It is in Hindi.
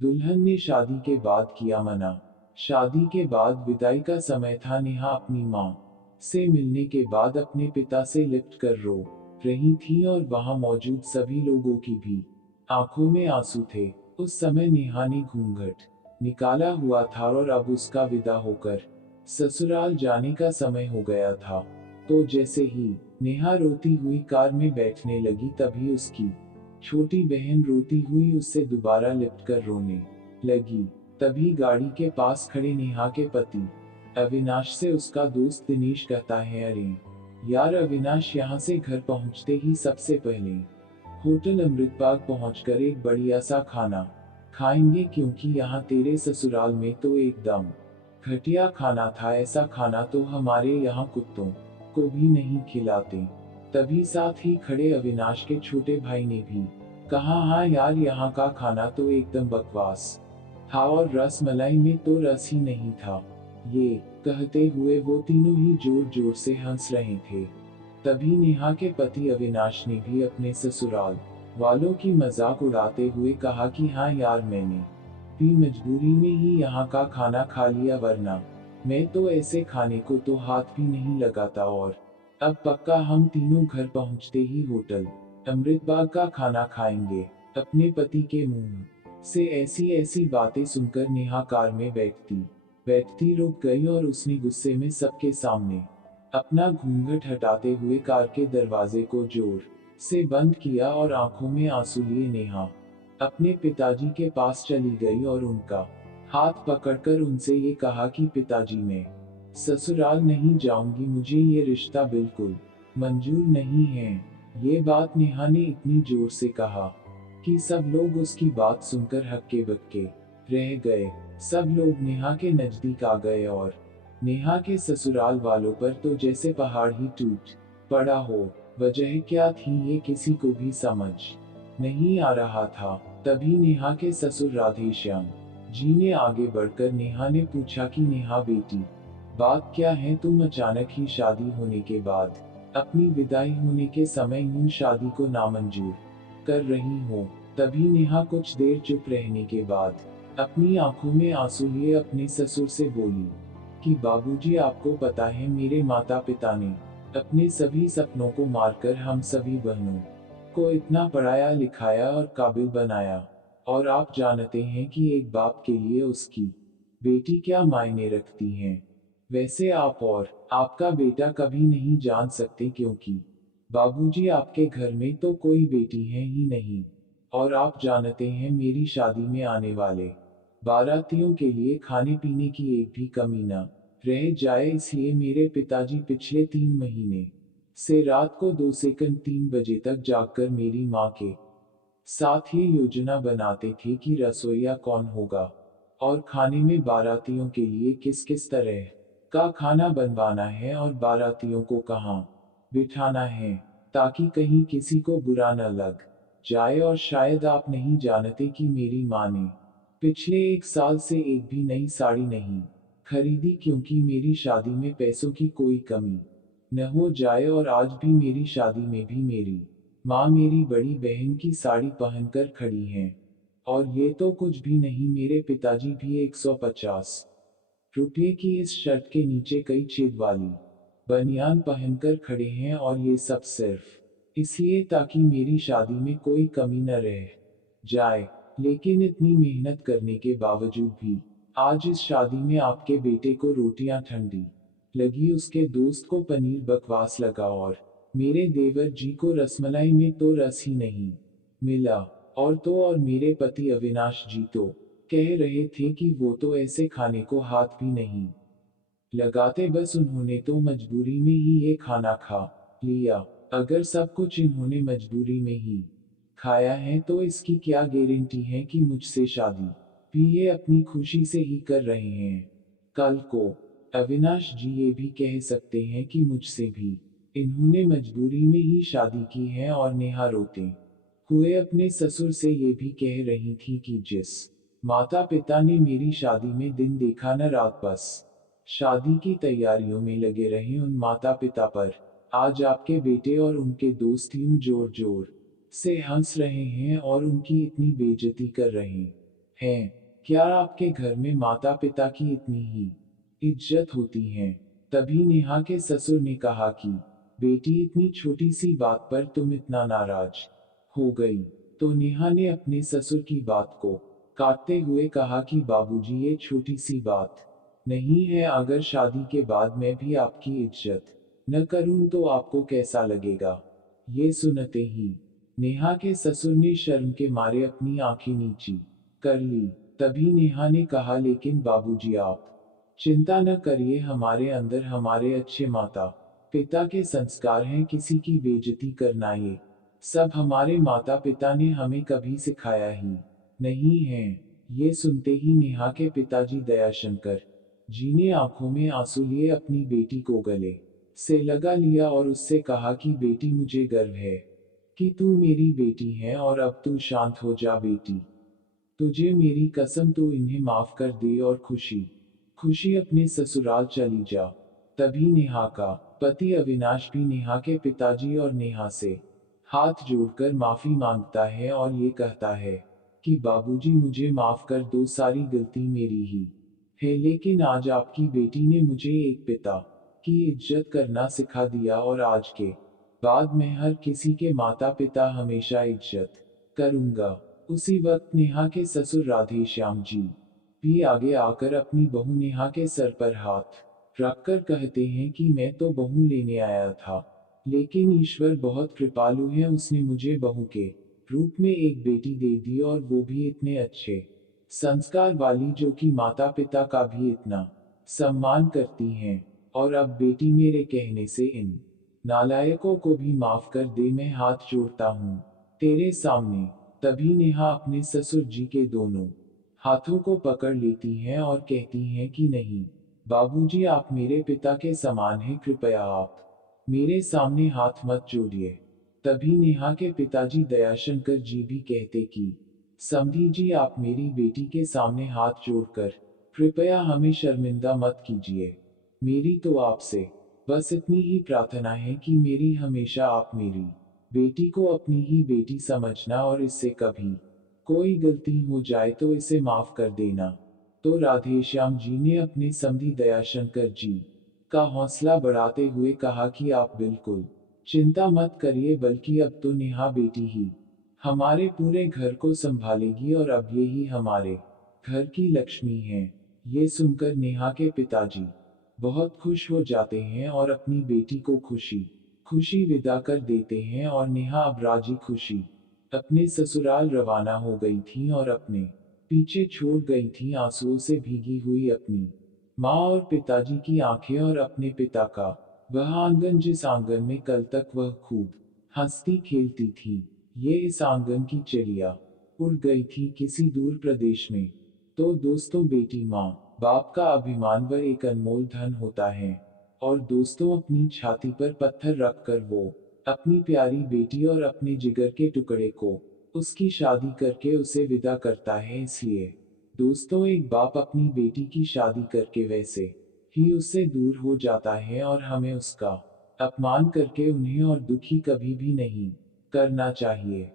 दुल्हन ने शादी के बाद किया मना। शादी के बाद विदाई का समय था। नेहा अपनी माँ से मिलने के बाद अपने पिता से लिपट कर रो रही थी और वहां मौजूद सभी लोगों की भी आंखों में आंसू थे। उस समय नेहा ने घूंघट निकाला हुआ था और अब उसका विदा होकर ससुराल जाने का समय हो गया था। तो जैसे ही नेहा रोती हुई कार में बैठने लगी, तभी उसकी छोटी बहन रोती हुई उससे दोबारा लिपट कर रोने लगी। तभी गाड़ी के पास खड़े नेहा के पति अविनाश से उसका दोस्त दिनेश कहता है, अरे यार अविनाश, यहाँ से घर पहुँचते ही सबसे पहले होटल अमृतबाग पहुंचकर एक बढ़िया सा खाना खाएंगे, क्योंकि यहाँ तेरे ससुराल में तो एकदम घटिया खाना था। ऐसा खाना तो हमारे यहाँ कुत्तों को भी नहीं खिलाते। तभी साथ ही खड़े अविनाश के छोटे भाई ने भी कहा, हाँ यार, यहाँ का खाना तो एकदम बकवास था और रस मलाई में तो रस ही नहीं था। ये कहते हुए वो तीनों ही जोर जोर से हंस रहे थे। तभी नेहा के पति अविनाश ने भी अपने ससुराल वालों की मजाक उड़ाते हुए कहा कि हाँ यार, मैंने भी मजबूरी में ही यहाँ का खाना खा लिया, वरना मैं तो ऐसे खाने को तो हाथ भी नहीं लगाता। और अब पक्का हम तीनों घर पहुँचते ही होटल अमृतबाग का खाना खाएंगे। अपने पति के मुंह से ऐसी ऐसी बातें सुनकर नेहा कार में बैठती बैठती रुक गई और उसने गुस्से में सबके सामने अपना घूंघट हटाते हुए कार के दरवाजे को जोर से बंद किया और आंखों में आंसू लिए नेहा अपने पिताजी के पास चली गई और उनका हाथ पकड़कर उनसे ये कहा कि पिताजी, मैं ससुराल नहीं जाऊंगी, मुझे ये रिश्ता बिल्कुल मंजूर नहीं है। ये बात नेहा ने इतनी जोर से कहा कि सब लोग उसकी बात सुनकर हक्के बक्के रह गए। सब लोग नेहा के नजदीक आ गए और नेहा के ससुराल वालों पर तो जैसे पहाड़ ही टूट पड़ा हो। वजह क्या थी ये किसी को भी समझ नहीं आ रहा था। तभी नेहा के ससुर राधेश्याम जी ने आगे बढ़कर नेहा ने पूछा कि नेहा बेटी, बात क्या है? तुम अचानक ही शादी होने के बाद अपनी विदाई होने के समय यूं शादी को नामंजूर कर रही हो। तभी नेहा कुछ देर चुप रहने के बाद अपनी आंखों में आंसू लिए अपने ससुर से बोली कि बाबूजी, आपको पता है मेरे माता पिता ने अपने सभी सपनों को मारकर हम सभी बहनों को इतना पढ़ाया लिखाया और काबिल बनाया, और आप जानते हैं कि एक बाप के लिए उसकी बेटी क्या मायने रखती हैं। वैसे आप और आपका बेटा कभी नहीं जान सकते, क्योंकि बाबूजी आपके घर में तो कोई बेटी है ही नहीं। और आप जानते हैं मेरी शादी में आने वाले बारातियों के लिए खाने पीने की एक भी कमी न रह जाए, इसलिए मेरे पिताजी पिछले 3 महीने से रात को 2 सेकंड 3 बजे तक जागकर मेरी माँ के साथ ये योजना बनाते थे कि रसोईया कौन होगा और खाने में बारातियों के लिए किस किस तरह का खाना बनवाना है और बारातियों को कहाँ बिठाना है, ताकि कहीं किसी को बुरा न लग जाए। और शायद आप नहीं जानते कि मेरी माँ ने पिछले 1 साल से एक भी नई साड़ी नहीं खरीदी, क्योंकि मेरी शादी में पैसों की कोई कमी न हो जाए। और आज भी मेरी शादी में भी मेरी माँ मेरी बड़ी बहन की साड़ी पहनकर खड़ी हैं। और ये तो कुछ भी नहीं, मेरे पिताजी भी 150 रुपये की इस शर्ट के नीचे कई छेद वाली बनियान पहनकर खड़े हैं, और ये सब सिर्फ इसलिए ताकि मेरी शादी में कोई कमी न रह जाए। लेकिन इतनी मेहनत करने के बावजूद भी आज इस शादी में आपके बेटे को रोटियां ठंडी लगी, उसके दोस्त को पनीर बकवास लगा और मेरे देवर जी को रसमलाई में तो रस ही नहीं मिला। और तो और मेरे पति अविनाश जी तो कह रहे थे कि वो तो ऐसे खाने को हाथ भी नहीं लगाते, बस उन्होंने तो मजबूरी में ही ये खाना खा लिया। अगर सब कुछ इन्होंने मजबूरी में ही खाया है तो इसकी क्या गारंटी है कि मुझसे शादी भी ये अपनी खुशी से ही कर रहे हैं। कल को अविनाश जी ये भी कह सकते हैं कि मुझसे भी इन्होंने मजबूरी में ही शादी की है। और नेहा रोते हुए अपने ससुर से ये भी कह रही थी कि जिस माता पिता ने मेरी शादी में दिन देखा न रात, बस शादी की तैयारियों में लगे रहे, उन माता पिता पर आज आपके बेटे और उनके दोस्त यूं जोर जोर से हंस रहे हैं और उनकी इतनी बेइज्जती कर रहे हैं। क्या आपके घर में माता पिता की इतनी ही इज्जत होती है? तभी नेहा के ससुर ने कहा कि बेटी, इतनी छोटी सी बात पर तुम इतना नाराज हो गई। तो नेहा ने अपने ससुर की बात को काटते हुए कहा कि बाबूजी, ये छोटी सी बात नहीं है। अगर शादी के बाद मैं भी आपकी इज्जत न करूं तो आपको कैसा लगेगा? ये सुनते ही नेहा के ससुर ने शर्म के मारे अपनी आंखें नीची कर ली। तभी नेहा ने कहा, लेकिन बाबूजी, आप चिंता न करिए, हमारे अंदर हमारे अच्छे माता पिता के संस्कार हैं। किसी की बेइज्जती करना ये सब हमारे माता पिता ने हमें कभी सिखाया ही नहीं है। ये सुनते ही नेहा के पिताजी दयाशंकर जी ने आंखों में आंसू लिए अपनी बेटी को गले से लगा लिया और उससे कहा कि बेटी, मुझे गर्व है कि तू मेरी बेटी है, और अब तू शांत हो जा बेटी। तुझे मेरी कसम, तू इन्हें माफ कर दे और खुशी खुशी अपने ससुराल चली जा। तभी नेहा का पति अविनाश भी नेहा के पिताजी और नेहा से हाथ जोड़कर माफी मांगता है और ये कहता है कि बाबूजी, मुझे माफ कर दो, सारी गलती मेरी ही है। लेकिन आज आपकी बेटी ने मुझे एक पिता की इज्जत करना सिखा दिया, और आज के बाद मैं हर किसी के माता पिता हमेशा इज्जत करूंगा। उसी वक्त नेहा के ससुर राधेश्याम जी भी आगे आकर अपनी बहू नेहा के सर पर हाथ रखकर कहते हैं कि मैं तो बहू लेने आया था, लेकिन ईश्वर बहुत कृपालु है, उसने मुझे बहू के रूप में एक बेटी दे दी, और वो भी इतने अच्छे संस्कार वाली, जो कि माता पिता का भी इतना सम्मान करती हैं। और अब बेटी, मेरे कहने से इन नालायकों को भी माफ कर दे, मैं हाथ जोड़ता हूँ तेरे सामने। तभी नेहा अपने ससुर जी के दोनों हाथों को पकड़ लेती हैं और कहती हैं कि नहीं बाबूजी, आप मेरे पिता के समान हैं, कृपया आप मेरे सामने हाथ मत जोड़िए। तभी नेहा के पिताजी दयाशंकर जी भी कहते कि समधी जी, आप मेरी बेटी के सामने हाथ जोड़कर कृपया हमें शर्मिंदा मत कीजिए। मेरी तो आपसे बस इतनी ही प्रार्थना है कि मेरी हमेशा आप मेरी बेटी को अपनी ही बेटी समझना, और इससे कभी कोई गलती हो जाए तो इसे माफ कर देना। तो राधेश्याम जी ने अपने समधी दयाशंकर जी का हौसला बढ़ाते हुए कहा कि आप बिल्कुल चिंता मत करिए, बल्कि अब तो नेहा बेटी ही हमारे पूरे घर को संभालेगी, और अब ये ही हमारे घर की लक्ष्मी है। ये सुनकर नेहा के पिताजी बहुत खुश हो जाते हैं और अपनी बेटी को खुशी खुशी विदा कर देते हैं, और नेहा अब राजी खुशी अपने ससुराल रवाना हो गई थी और अपने पीछे छोड़ गई थी आंसुओं से भीगी हुई अपनी माँ और पिताजी की आंखें, और अपने पिता का वह आंगन, जिस आंगन में कल तक वह खूब हंसती खेलती थी। ये इस आंगन की चिड़िया उड़ गई थी किसी दूर प्रदेश में। तो दोस्तों, बेटी माँ बाप का अभिमान व एक अनमोल धन होता है। और दोस्तों, अपनी छाती पर पत्थर रखकर वो अपनी प्यारी बेटी और अपने जिगर के टुकड़े को उसकी शादी करके उसे विदा करता है। इसलिए दोस्तों, एक बाप अपनी बेटी की शादी करके वैसे ही उससे दूर हो जाता है, और हमें उसका अपमान करके उन्हें और दुखी कभी भी नहीं करना चाहिए।